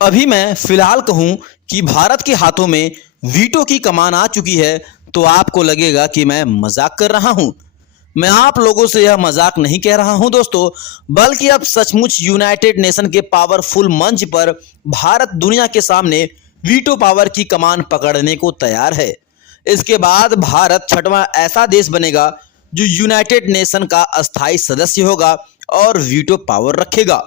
अभी मैं फिलहाल कहूं कि भारत के हाथों में वीटो की कमान आ चुकी है तो आपको लगेगा कि मैं मजाक कर रहा हूं। मैं आप लोगों से यह मजाक नहीं कह रहा हूं दोस्तों, बल्कि अब सचमुच यूनाइटेड नेशन के पावरफुल मंच पर भारत दुनिया के सामने वीटो पावर की कमान पकड़ने को तैयार है। इसके बाद भारत छठवां ऐसा देश बनेगा जो यूनाइटेड नेशन का अस्थायी सदस्य होगा और वीटो पावर रखेगा।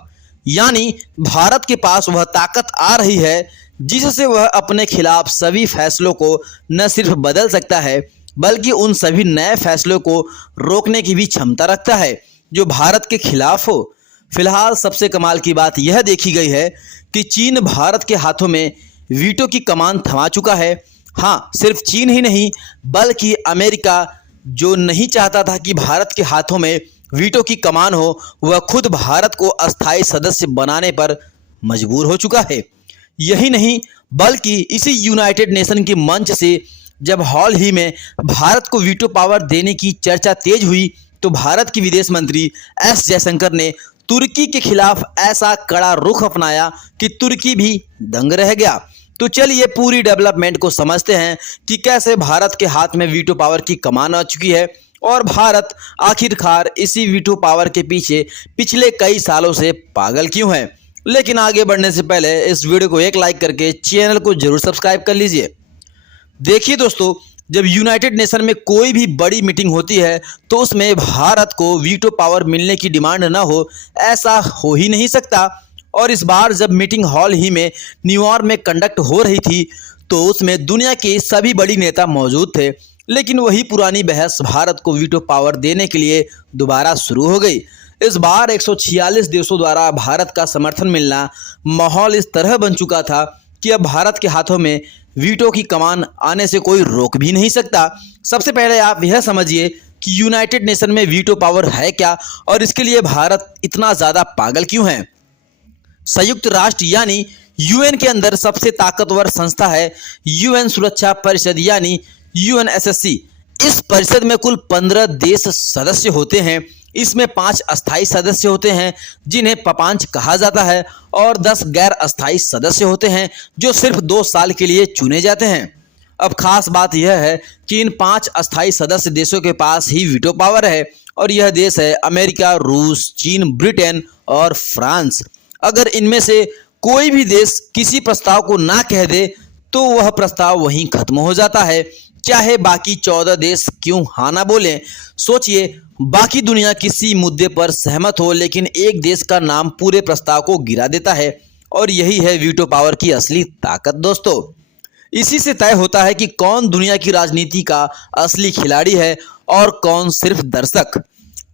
यानी भारत के पास वह ताकत आ रही है जिससे वह अपने खिलाफ सभी फैसलों को न सिर्फ बदल सकता है बल्कि उन सभी नए फैसलों को रोकने की भी क्षमता रखता है जो भारत के खिलाफ हो। फिलहाल सबसे कमाल की बात यह देखी गई है कि चीन भारत के हाथों में वीटो की कमान थमा चुका है। हाँ, सिर्फ चीन ही नहीं बल्कि अमेरिका, जो नहीं चाहता था कि भारत के हाथों में वीटो की कमान हो, वह खुद भारत को अस्थायी सदस्य बनाने पर मजबूर हो चुका है। यही नहीं बल्कि इसी यूनाइटेड नेशन के मंच से जब हाल ही में भारत को वीटो पावर देने की चर्चा तेज हुई तो भारत की विदेश मंत्री एस जयशंकर ने तुर्की के खिलाफ ऐसा कड़ा रुख अपनाया कि तुर्की भी दंग रह गया। तो चलिए पूरी डेवलपमेंट को समझते हैं कि कैसे भारत के हाथ में वीटो पावर की कमान आ चुकी है और भारत आखिरकार इसी वीटो पावर के पीछे पिछले कई सालों से पागल क्यों है। लेकिन आगे बढ़ने से पहले इस वीडियो को एक लाइक करके चैनल को जरूर सब्सक्राइब कर लीजिए। देखिए दोस्तों, जब यूनाइटेड नेशन में कोई भी बड़ी मीटिंग होती है तो उसमें भारत को वीटो पावर मिलने की डिमांड ना हो, ऐसा हो ही नहीं सकता। और इस बार जब मीटिंग हाल ही में न्यूयॉर्क में कंडक्ट हो रही थी तो उसमें दुनिया के सभी बड़ी नेता मौजूद थे, लेकिन वही पुरानी बहस भारत को वीटो पावर देने के लिए दोबारा शुरू हो गई। इस बार 146 देशों द्वारा भारत का समर्थन मिलना माहौल इस तरह बन चुका था कि अब भारत के हाथों में वीटो की कमान आने से कोई रोक भी नहीं सकता। सबसे पहले आप यह समझिए कि यूनाइटेड नेशन में वीटो पावर है क्या और इसके लिए भारत इतना ज़्यादा पागल क्यों है। संयुक्त राष्ट्र यानी यूएन के अंदर सबसे ताकतवर संस्था है यूएन सुरक्षा परिषद यानी यूएनएससी। इस परिषद में कुल 15 देश सदस्य होते हैं। इसमें 5 अस्थायी सदस्य होते हैं जिन्हें पपांच कहा जाता है और 10 गैर अस्थायी सदस्य होते हैं जो सिर्फ 2 साल के लिए चुने जाते हैं। अब खास बात यह है कि इन 5 अस्थायी सदस्य देशों के पास ही वीटो पावर है और यह देश है अमेरिका, रूस, चीन, ब्रिटेन और फ्रांस। अगर इनमें से कोई भी देश किसी प्रस्ताव को ना कह दे तो वह प्रस्ताव वहीं खत्म हो जाता है, चाहे बाकी 14 देश क्यों हाँ ना बोलें। सोचिए, बाकी दुनिया किसी मुद्दे पर सहमत हो लेकिन एक देश का नाम पूरे प्रस्ताव को गिरा देता है और यही है वीटो पावर की असली ताकत दोस्तों। इसी से तय होता है कि कौन दुनिया की राजनीति का असली खिलाड़ी है और कौन सिर्फ दर्शक।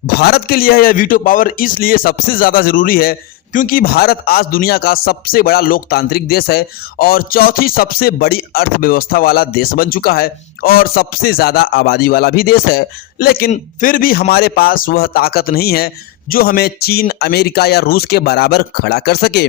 भारत के लिए यह वीटो पावर इसलिए सबसे ज़्यादा ज़रूरी है क्योंकि भारत आज दुनिया का सबसे बड़ा लोकतांत्रिक देश है और चौथी सबसे बड़ी अर्थव्यवस्था वाला देश बन चुका है और सबसे ज़्यादा आबादी वाला भी देश है। लेकिन फिर भी हमारे पास वह ताकत नहीं है जो हमें चीन, अमेरिका या रूस के बराबर खड़ा कर सके।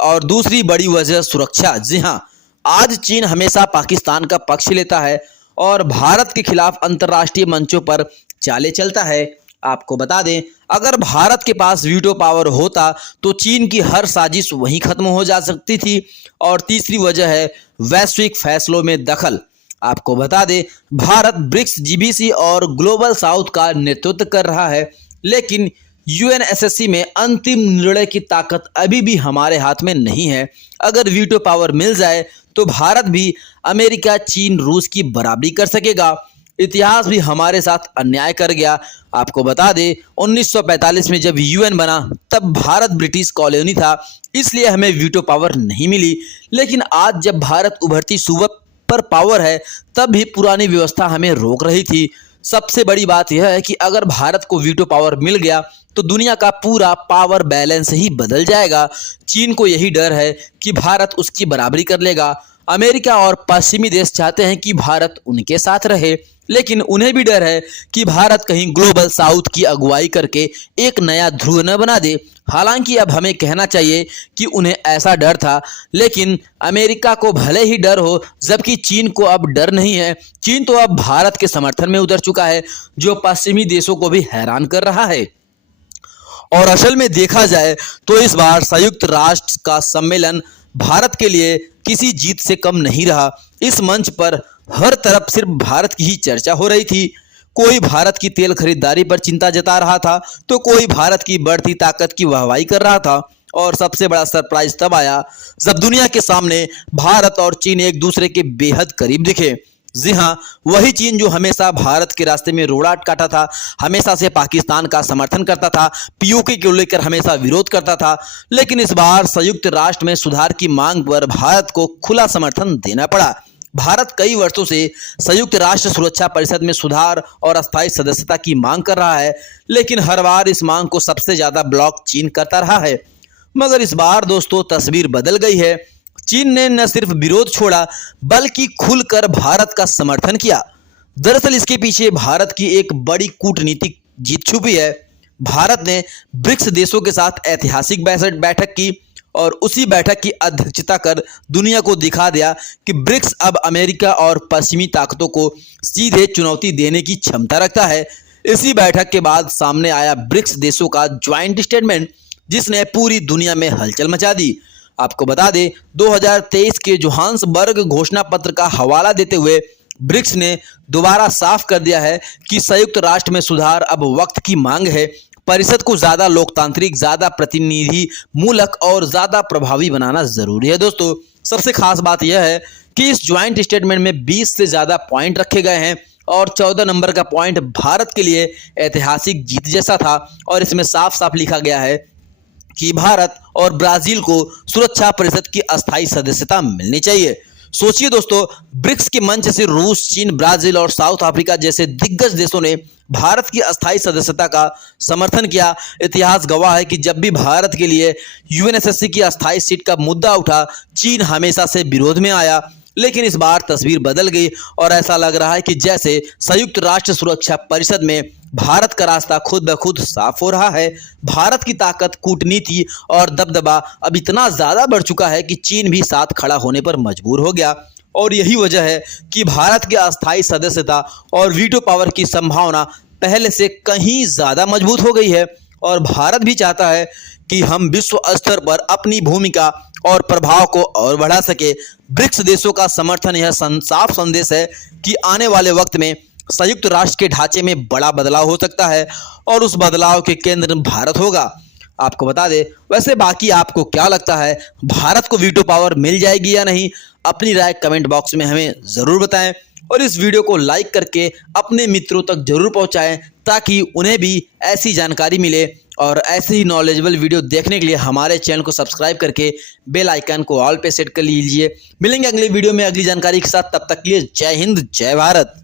और दूसरी बड़ी वजह सुरक्षा। जी हाँ, आज चीन हमेशा पाकिस्तान का पक्ष लेता है और भारत के खिलाफ अंतर्राष्ट्रीय मंचों पर चालें चलता है। आपको बता दें, अगर भारत के पास वीटो पावर होता तो चीन की हर साजिश वहीं खत्म हो जा सकती थी। और तीसरी वजह है वैश्विक फैसलों में दखल। आपको बता दें, भारत ब्रिक्स, जीबीसी और ग्लोबल साउथ का नेतृत्व कर रहा है, लेकिन यूएनएससी में अंतिम निर्णय की ताकत अभी भी हमारे हाथ में नहीं है। अगर वीटो पावर मिल जाए तो भारत भी अमेरिका, चीन, रूस की बराबरी कर सकेगा। इतिहास भी हमारे साथ अन्याय कर गया। आपको बता दें, 1945 में जब यूएन बना तब भारत ब्रिटिश कॉलोनी था, इसलिए हमें वीटो पावर नहीं मिली। लेकिन आज जब भारत उभरती सुपर पावर है तब भी पुरानी व्यवस्था हमें रोक रही थी। सबसे बड़ी बात यह है कि अगर भारत को वीटो पावर मिल गया तो दुनिया का पूरा पावर बैलेंस ही बदल जाएगा। चीन को यही डर है कि भारत उसकी बराबरी कर लेगा। अमेरिका और पश्चिमी देश चाहते हैं कि भारत उनके साथ रहे, लेकिन उन्हें भी डर है कि भारत कहीं ग्लोबल साउथ की अगुवाई करके एक नया ध्रुव न बना दे। हालांकि अब हमें कहना चाहिए कि उन्हें ऐसा डर था, लेकिन अमेरिका को भले ही डर हो, जबकि चीन को अब डर नहीं है। चीन तो अब भारत के समर्थन में उतर चुका है, जो पश्चिमी देशों को भी हैरान कर रहा है। और असल में देखा जाए तो इस बार संयुक्त राष्ट्र का सम्मेलन भारत के लिए किसी जीत से कम नहीं रहा। इस मंच पर हर तरफ सिर्फ भारत की ही चर्चा हो रही थी। कोई भारत की तेल खरीदारी पर चिंता जता रहा था तो कोई भारत की बढ़ती ताकत की वाहवाही कर रहा था। और सबसे बड़ा सरप्राइज तब आया जब दुनिया के सामने भारत और चीन एक दूसरे के बेहद करीब दिखे। जी हाँ, वही चीन जो हमेशा भारत के रास्ते में रोड़ा काटा था, हमेशा से पाकिस्तान का समर्थन करता था, पीओके को लेकर हमेशा विरोध करता था, लेकिन इस बार संयुक्त राष्ट्र में सुधार की मांग पर भारत को खुला समर्थन देना पड़ा। भारत कई वर्षों से संयुक्त राष्ट्र सुरक्षा परिषद में सुधार और अस्थायी सदस्यता की मांग कर रहा है, लेकिन हर बार इस मांग को सबसे ज्यादा ब्लॉक चीन करता रहा है। मगर इस बार दोस्तों तस्वीर बदल गई है। चीन ने न सिर्फ विरोध छोड़ा बल्कि खुलकर भारत का समर्थन किया। दरअसल इसके पीछे भारत की एक बड़ी कूटनीतिक जीत छुपी है। भारत ने ब्रिक्स देशों के साथ ऐतिहासिक बैठक की और उसी बैठक की अध्यक्षता कर दुनिया को दिखा दिया कि ब्रिक्स अब अमेरिका और पश्चिमी ताकतों को सीधे चुनौती देने की क्षमता रखता है। इसी बैठक के बाद सामने आया ब्रिक्स देशों का ज्वाइंट स्टेटमेंट, जिसने पूरी दुनिया में हलचल मचा दी। आपको बता दें 2023 के जोहान्सबर्ग घोषणा पत्र का हवाला देते हुए ब्रिक्स ने दोबारा साफ कर दिया है कि संयुक्त राष्ट्र में सुधार अब वक्त की मांग है। परिषद को ज्यादा लोकतांत्रिक, ज्यादा प्रतिनिधि मूलक और ज्यादा प्रभावी बनाना जरूरी है। दोस्तों सबसे खास बात यह है कि इस ज्वाइंट स्टेटमेंट में 20 से ज्यादा पॉइंट रखे गए हैं और 14 नंबर का पॉइंट भारत के लिए ऐतिहासिक जीत जैसा था। और इसमें साफ साफ लिखा गया है कि भारत और ब्राजील को सुरक्षा परिषद की अस्थायी सदस्यता मिलनी चाहिए। सोचिए दोस्तों, ब्रिक्स के मंच से रूस, चीन, ब्राजील और साउथ अफ्रीका जैसे दिग्गज देशों ने भारत की अस्थायी सदस्यता का समर्थन किया। इतिहास गवाह है कि जब भी भारत के लिए यूएनएससी की अस्थायी सीट का मुद्दा उठा, चीन हमेशा से विरोध में आया। लेकिन इस बार तस्वीर बदल गई और ऐसा लग रहा है कि जैसे संयुक्त राष्ट्र सुरक्षा परिषद में भारत का रास्ता खुद ब खुद साफ हो रहा है। भारत की ताकत, कूटनीति और दबदबा अब इतना ज्यादा बढ़ चुका है कि चीन भी साथ खड़ा होने पर मजबूर हो गया। और यही वजह है कि भारत की अस्थायी सदस्यता और वीटो पावर की संभावना पहले से कहीं ज्यादा मजबूत हो गई है। और भारत भी चाहता है कि हम विश्व स्तर पर अपनी भूमिका और प्रभाव को और बढ़ा सके। ब्रिक्स देशों का समर्थन यह साफ संदेश है कि आने वाले वक्त में संयुक्त राष्ट्र के ढांचे में बड़ा बदलाव हो सकता है और उस बदलाव के केंद्र भारत होगा। आपको बता दें, वैसे बाकी आपको क्या लगता है, भारत को वीटो पावर मिल जाएगी या नहीं? अपनी राय कमेंट बॉक्स में हमें ज़रूर बताएं और इस वीडियो को लाइक करके अपने मित्रों तक जरूर पहुंचाएं ताकि उन्हें भी ऐसी जानकारी मिले। और ऐसे ही नॉलेजेबल वीडियो देखने के लिए हमारे चैनल को सब्सक्राइब करके बेल आइकन को ऑल पे सेट कर लीजिए। मिलेंगे अगले वीडियो में अगली जानकारी के साथ, तब तक के लिए जय हिंद, जय भारत।